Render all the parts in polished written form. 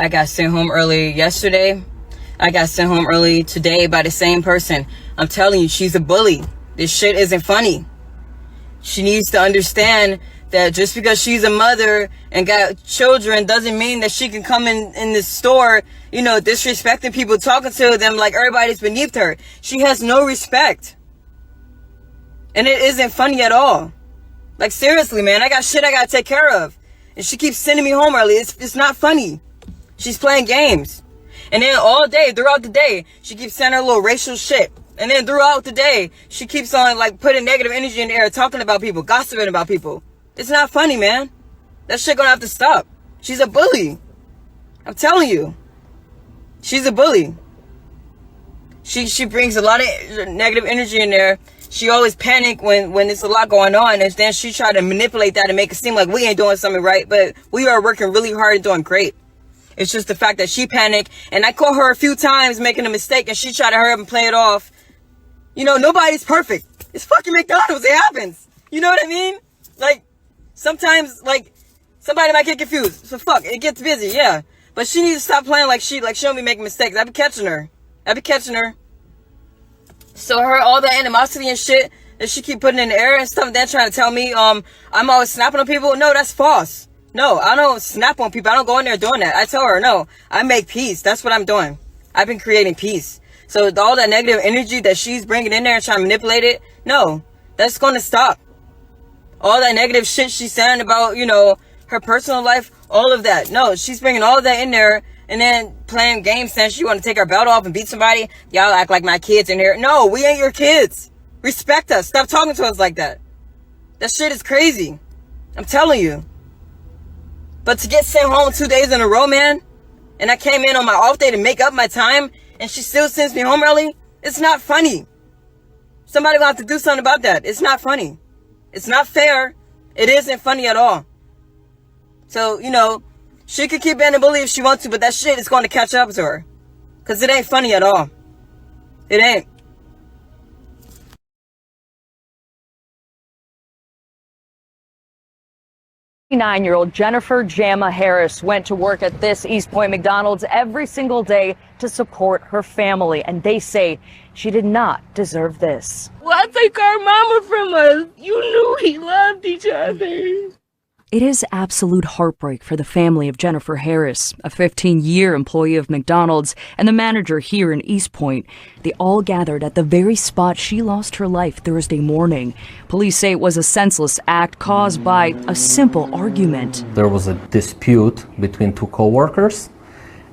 I got sent home early yesterday. I got sent home early today by the same person. I'm telling you, she's a bully. This shit isn't funny. She needs to understand that just because she's a mother and got children doesn't mean that she can come in the store, you know, disrespecting people, talking to them like everybody's beneath her. She has no respect. And it isn't funny at all. Like, seriously, man, I got shit I gotta take care of. And she keeps sending me home early. It's not funny. She's playing games. And then all day, throughout the day, she keeps sending her little racial shit. And then throughout the day, she keeps on, like, putting negative energy in the air, talking about people, gossiping about people. It's not funny, man. That shit gonna have to stop. She's a bully. I'm telling you. She's a bully. She brings a lot of negative energy in there. She always panic when there's a lot going on, and then she try to manipulate that and make it seem like we ain't doing something right, but we are working really hard and doing great. It's just the fact that she panicked, and I caught her a few times making a mistake, and she tried to hurry up and play it off. You know, nobody's perfect. It's fucking McDonald's. It happens. You know what I mean? Like, sometimes, like, somebody might get confused. So fuck, it gets busy, yeah. But she needs to stop playing like she don't be making mistakes. I be catching her. So all that animosity and shit that she keep putting in the air and stuff, then trying to tell me I'm always snapping on people. No, that's false. No, I don't snap on people. I don't go in there doing that. I tell her, no, I make peace. That's what I'm doing. I've been creating peace. So all that negative energy that she's bringing in there and trying to manipulate it, no, that's going to stop. All that negative shit she's saying about, you know, her personal life, all of that. No, she's bringing all of that in there and then playing games saying she want to take her belt off and beat somebody. Y'all act like my kids in here. No, we ain't your kids. Respect us. Stop talking to us like that. That shit is crazy. I'm telling you. But to get sent home 2 days in a row, man, and I came in on my off day to make up my time, and she still sends me home early, it's not funny. Somebody will have to do something about that. It's not funny. It's not fair. It isn't funny at all. So, you know, she could keep being a bully if she wants to, but that shit is going to catch up to her. Because it ain't funny at all. It ain't. Nine-year-old Jennifer Jamma Harris went to work at this Eastpointe McDonald's every single day to support her family, and they say she did not deserve this. Why take our mama from us? You knew we loved each other. It is absolute heartbreak for the family of Jennifer Harris, a 15-year employee of McDonald's and the manager here in Eastpointe. They all gathered at the very spot she lost her life Thursday morning. Police say it was a senseless act caused by a simple argument. There was a dispute between two co-workers,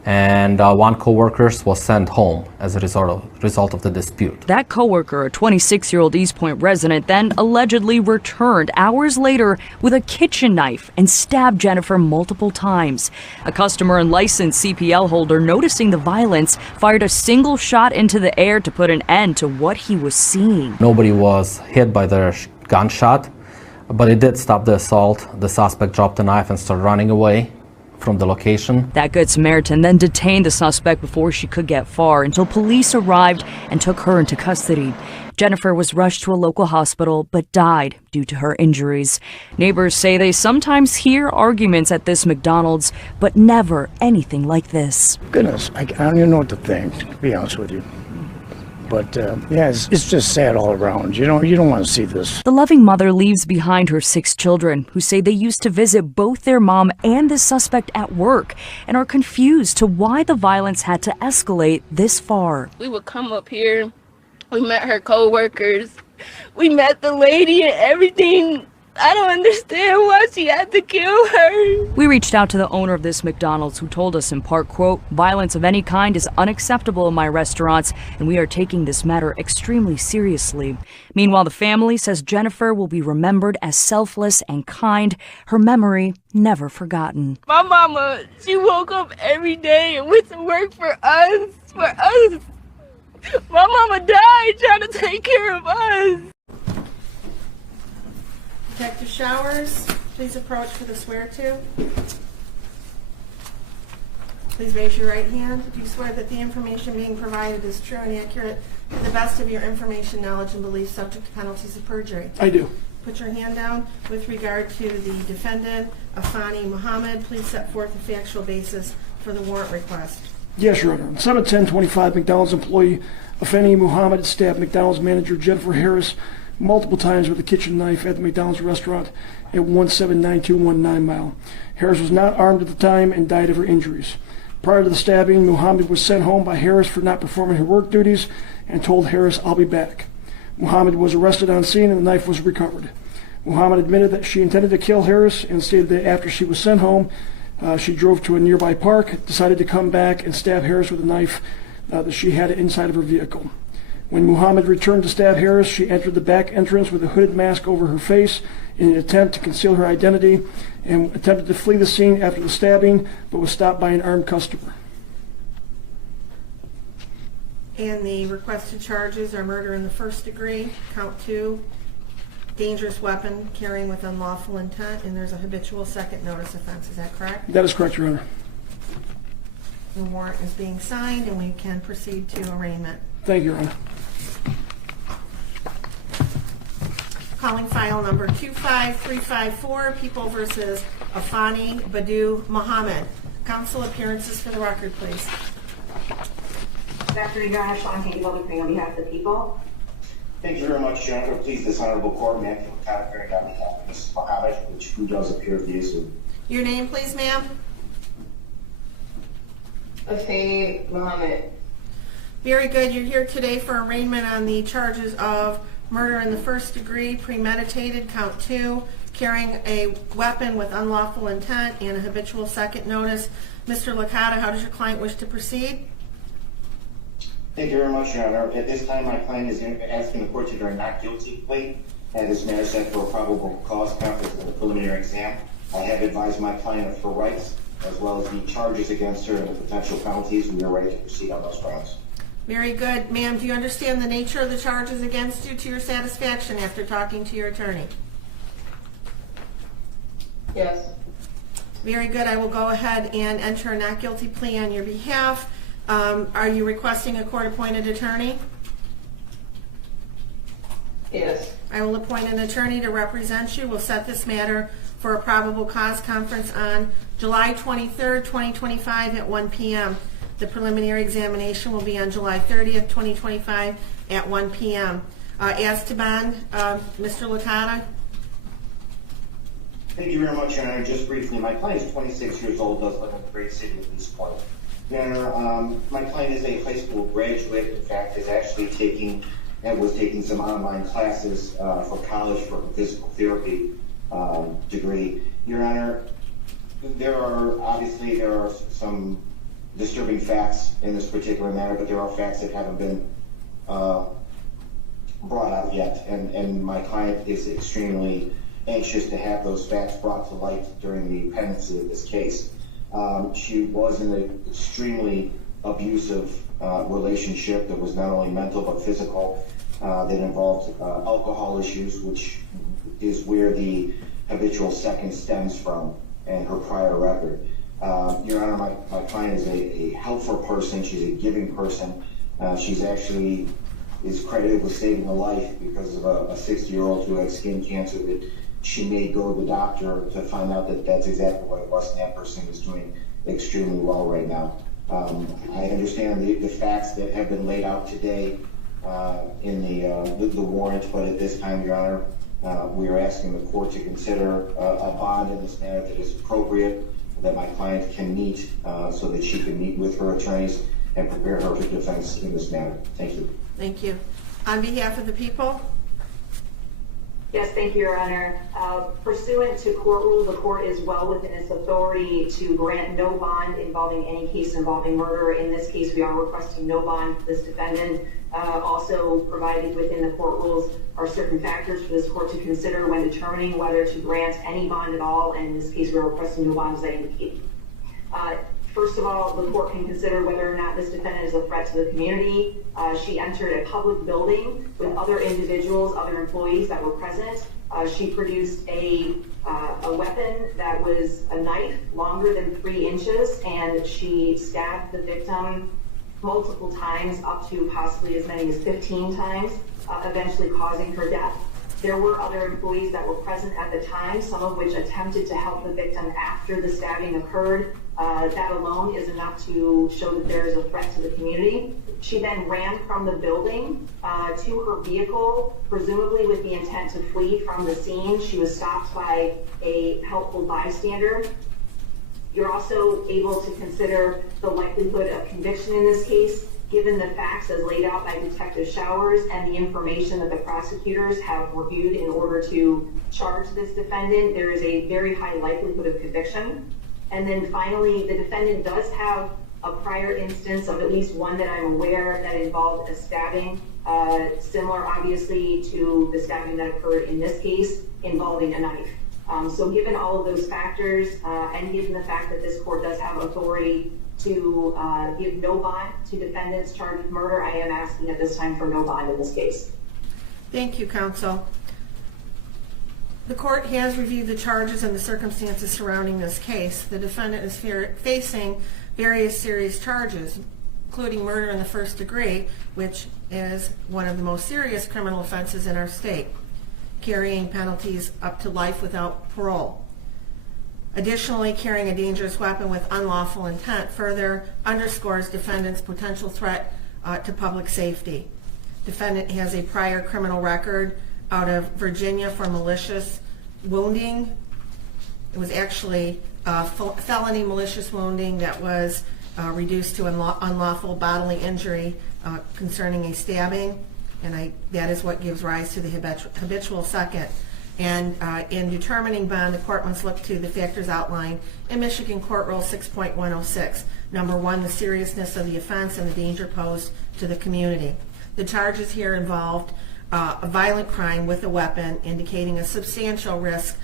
and one co-worker was sent home as a result of the dispute. That co-worker, a 26-year-old Eastpointe resident, then allegedly returned hours later with a kitchen knife and stabbed Jennifer multiple times. A customer and licensed CPL holder, noticing the violence, fired a single shot into the air to put an end to what he was seeing. Nobody was hit by the gunshot, but it did stop the assault. The suspect dropped the knife and started running away from the location. That Good Samaritan then detained the suspect before she could get far until police arrived and took her into custody. Jennifer was rushed to a local hospital but died due to her injuries. Neighbors say they sometimes hear arguments at this McDonald's, but never anything like this. Goodness, I don't even know what to think, to be honest with you. But, yeah, it's just sad all around. You know, you don't want to see this. The loving mother leaves behind her 6 children, who say they used to visit both their mom and the suspect at work and are confused to why the violence had to escalate this far. We would come up here. We met her co-workers. We met the lady and everything. I don't understand why she had to kill her. We reached out to the owner of this McDonald's, who told us in part, quote, "Violence of any kind is unacceptable in my restaurants, and we are taking this matter extremely seriously." Meanwhile, the family says Jennifer will be remembered as selfless and kind, her memory never forgotten. My mama, she woke up every day and went to work for us. My mama died trying to take care of us. Detective Showers, please approach for the swear-to. Please raise your right hand. Do you swear that the information being provided is true and accurate to the best of your information, knowledge, and belief, subject to penalties of perjury? I do. Put your hand down. With regard to the defendant, Afeni Muhammad, please set forth a factual basis for the warrant request. Yes, Your Honor. On 7/10/25, McDonald's employee Afeni Muhammad stabbed McDonald's manager Jennifer Harris multiple times with a kitchen knife at the McDonald's restaurant at 179219 Mile. Harris was not armed at the time and died of her injuries. Prior to the stabbing, Muhammad was sent home by Harris for not performing her work duties and told Harris, "I'll be back." Muhammad was arrested on scene and the knife was recovered. Muhammad admitted that she intended to kill Harris and stated that after she was sent home, she drove to a nearby park, decided to come back and stab Harris with a knife that she had inside of her vehicle. When Muhammad returned to stab Harris, she entered the back entrance with a hooded mask over her face in an attempt to conceal her identity and attempted to flee the scene after the stabbing, but was stopped by an armed customer. And the requested charges are murder in the first degree, count 2, dangerous weapon carrying with unlawful intent, and there's a habitual second notice offense. Is that correct? That is correct, Your Honor. The warrant is being signed and we can proceed to arraignment. Thank you, Your Honor. Calling file number 25354, People versus Afeni Muhammad. Counsel appearances for the record, please. Good afternoon, Your Honor. Sean Haney, public on behalf of the people. Thank you very much, Jennifer. Please, this honorable court, may I feel confident on behalf of Mrs. Muhammad, who does appear to be Zoom. Your name, please, ma'am? Afeni Muhammad. Very good. You're here today for arraignment on the charges of murder in the first degree, premeditated, count 2, carrying a weapon with unlawful intent, and a habitual second notice. Mr. Licata, how does your client wish to proceed? Thank you very much, Your Honor. At this time, my client is asking the court to enter a not guilty plea. This matter set for a probable cause conference in the preliminary exam. I have advised my client of her rights, as well as the charges against her and the potential penalties. We are ready to proceed on those grounds. Very good. Ma'am, do you understand the nature of the charges against you to your satisfaction after talking to your attorney? Yes. Very good. I will go ahead and enter a not guilty plea on your behalf. Are you requesting a court-appointed attorney? Yes. I will appoint an attorney to represent you. We'll set this matter for a probable cause conference on July 23rd, 2025 at 1 p.m. The preliminary examination will be on July 30th, 2025 at 1 p.m. As to bond, Mr. Licata? Thank you very much, Your Honor. Just briefly, my client is 26 years old, does live in the great city of Eastpointe. Your Honor, my client is a high school graduate. In fact, is actually was taking some online classes for college for a physical therapy degree. Your Honor, there are some disturbing facts in this particular matter, but there are facts that haven't been brought out yet, and my client is extremely anxious to have those facts brought to light during the pendency of this case. She was in an extremely abusive relationship that was not only mental but physical, that involved alcohol issues, which is where the habitual second stems from, and her prior record. Your Honor, my client is a helpful person. She's a giving person. She's actually is credited with saving a life because of a 60-year-old who had skin cancer that she may go to the doctor to find out that that's exactly what it was, and that person is doing extremely well right now. I understand the facts that have been laid out today in the warrant, but at this time, Your Honor, we are asking the court to consider a bond in this matter that is appropriate, that my client can meet so that she can meet with her attorneys and prepare her defense in this matter. Thank you. Thank you. On behalf of the people? Yes, thank you, Your Honor. Pursuant to court rule, the court is well within its authority to grant no bond involving any case involving murder. In this case, we are requesting no bond for this defendant. Also provided within the court rules are certain factors for this court to consider when determining whether to grant any bond at all, and in this case, we are requesting no bond as I indicated. First of all, the court can consider whether or not this defendant is a threat to the community. She entered a public building with other individuals, other employees that were present. She produced a weapon that was a knife longer than 3 inches, and she stabbed the victim multiple times, up to possibly as many as 15 times, eventually causing her death. There were other employees that were present at the time, some of which attempted to help the victim after the stabbing occurred. That alone is enough to show that there is a threat to the community. She then ran from the building to her vehicle, presumably with the intent to flee from the scene. She was stopped by a helpful bystander. You're also able to consider the likelihood of conviction in this case, given the facts as laid out by Detective Showers and the information that the prosecutors have reviewed in order to charge this defendant. There is a very high likelihood of conviction. And then finally, the defendant does have a prior instance of at least one that I'm aware that involved a stabbing, similar obviously to the stabbing that occurred in this case involving a knife. So given all of those factors and given the fact that this court does have authority to give no bond to defendants charged with murder, I am asking at this time for no bond in this case. Thank you, counsel. The court has reviewed the charges and the circumstances surrounding this case. The defendant is facing various serious charges, including murder in the first degree, which is one of the most serious criminal offenses in our state, carrying penalties up to life without parole. Additionally, carrying a dangerous weapon with unlawful intent further underscores defendant's potential threat to public safety. Defendant has a prior criminal record out of Virginia for malicious wounding. It was actually felony malicious wounding that was reduced to unlawful bodily injury concerning a stabbing, and that is what gives rise to the habitual second. And in determining bond, the court must look to the factors outlined in Michigan Court Rule 6.106. Number one, the seriousness of the offense and the danger posed to the community. The charges here involved a violent crime with a weapon, indicating a substantial risk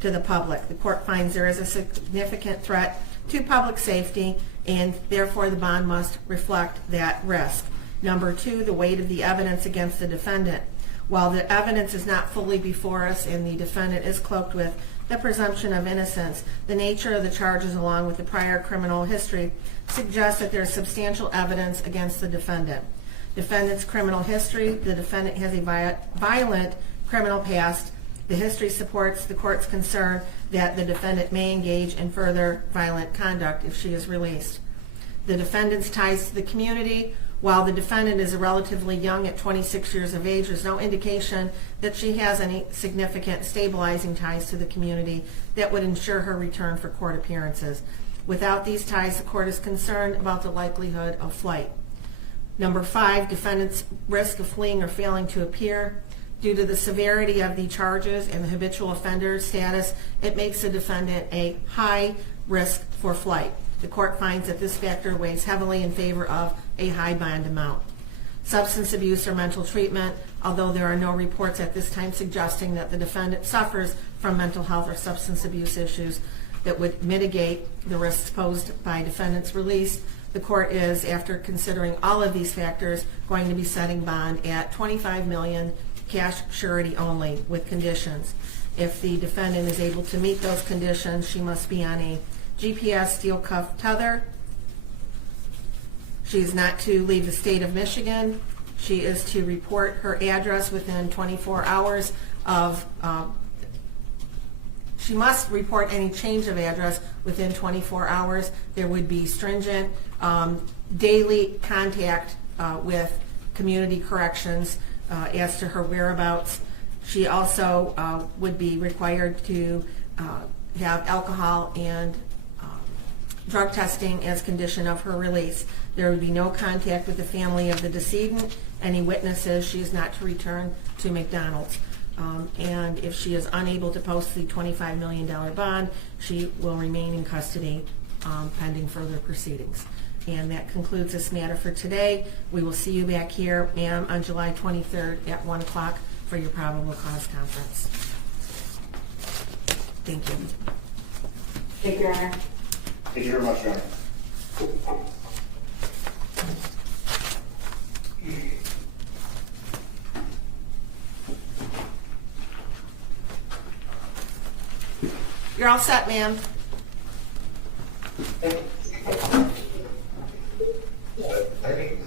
to the public. The court finds there is a significant threat to public safety, and therefore the bond must reflect that risk. Number two, the weight of the evidence against the defendant. While the evidence is not fully before us and the defendant is cloaked with the presumption of innocence, the nature of the charges along with the prior criminal history suggests that there is substantial evidence against the defendant. Defendant's criminal history: the defendant has a violent criminal past. The history supports the court's concern that the defendant may engage in further violent conduct if she is released. The defendant's ties to the community: while the defendant is relatively young at 26 years of age, there's no indication that she has any significant stabilizing ties to the community that would ensure her return for court appearances. Without these ties, the court is concerned about the likelihood of flight. Number five, defendant's risk of fleeing or failing to appear. Due to the severity of the charges and the habitual offender status, it makes the defendant a high risk for flight. The court finds that this factor weighs heavily in favor of a high bond amount. Substance abuse or mental treatment: although there are no reports at this time suggesting that the defendant suffers from mental health or substance abuse issues that would mitigate the risks posed by defendant's release, the court is, after considering all of these factors, going to be setting bond at $25 million, cash surety only, with conditions. If the defendant is able to meet those conditions, she must be on a GPS steel cuff tether. She is not to leave the state of Michigan. She is to report her address within 24 hours of, she must report any change of address within 24 hours. There would be stringent daily contact with community corrections as to her whereabouts. She also would be required to have alcohol and drug testing as condition of her release. There would be no contact with the family of the decedent. Any witnesses, she is not to return to McDonald's. And if she is unable to post the $25 million bond, she will remain in custody pending further proceedings. And that concludes this matter for today. We will see you back here, ma'am, on July 23rd at 1 o'clock for your probable cause conference. Thank you. Thank you, Your Honor. Thank you very much, Your Honor. You're all set, ma'am. I think